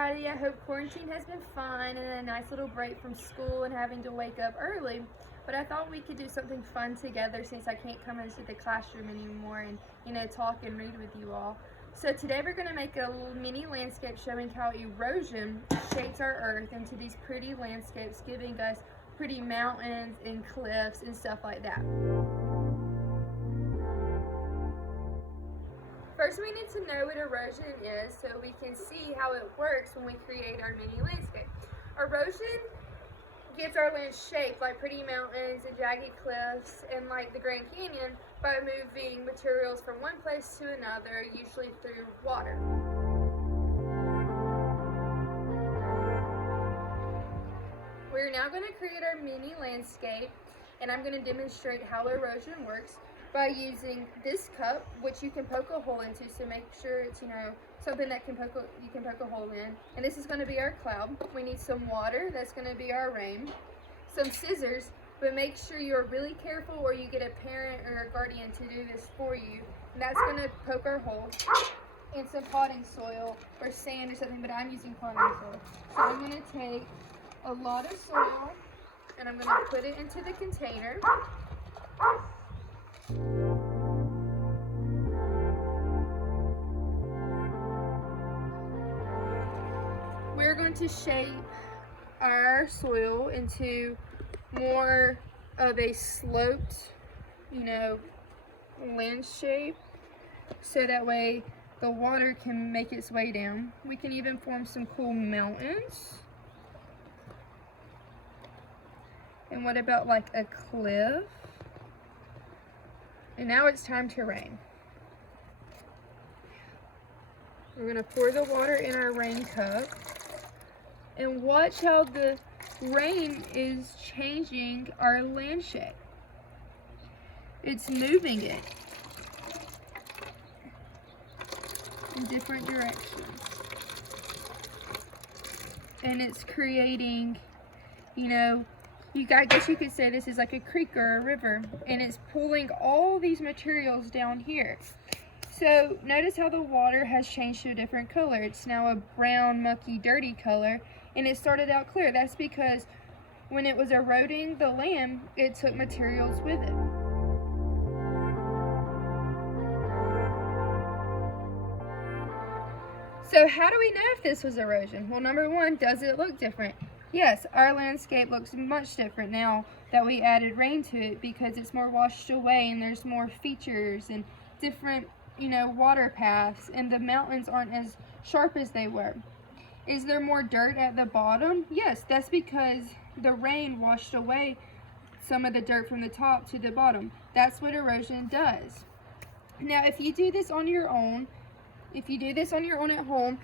everybody. I hope quarantine has been fun and a nice little break from school and having to wake up early. But I thought we could do something fun together since I can't come into the classroom anymore and, talk and read with you all. So today we're going to make a little mini landscape showing how erosion shapes our earth into these pretty landscapes, giving us pretty mountains and cliffs and stuff like that. First, we need to know what erosion is so we can see how it works when we create our mini landscape. Erosion gives our land shape like pretty mountains and jagged cliffs and like the Grand Canyon by moving materials from one place to another, usually through water. We're now going to create our mini landscape, and I'm going to demonstrate how erosion works by using this cup, which you can poke a hole into, so make sure it's something that you can poke a hole in. And this is going to be our cloud. We need some water, that's going to be our rain, some scissors, but make sure you're really careful or you get a parent or a guardian to do this for you, and that's going to poke our hole. And some potting soil or sand or something, but I'm using potting soil. So I'm going to take a lot of soil and I'm going to put it into the container. We're going to shape our soil into more of a sloped, land shape, so that way the water can make its way down. We can even form some cool mountains. And what about like a cliff? And now it's time to rain. We're gonna pour the water in our rain cup and watch how the rain is changing our land shape. It's moving it in different directions. And it's creating, I guess you could say this is like a creek or a river, and it's pulling all these materials down here. So notice how the water has changed to a different color. It's now a brown, mucky, dirty color, and it started out clear. That's because when it was eroding the land, it took materials with it. So how do we know if this was erosion? Well, number one, does it look different? Yes, our landscape looks much different now that we added rain to it because it's more washed away and there's more features and different, water paths, and the mountains aren't as sharp as they were. Is there more dirt at the bottom? Yes, that's because the rain washed away some of the dirt from the top to the bottom. That's what erosion does. Now, if you do this on your own at home,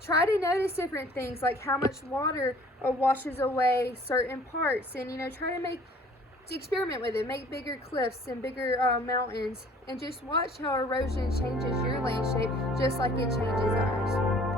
try to notice different things like how much water washes away certain parts, and try to experiment with it. Make bigger cliffs and bigger mountains, and just watch how erosion changes your land shape just like it changes ours.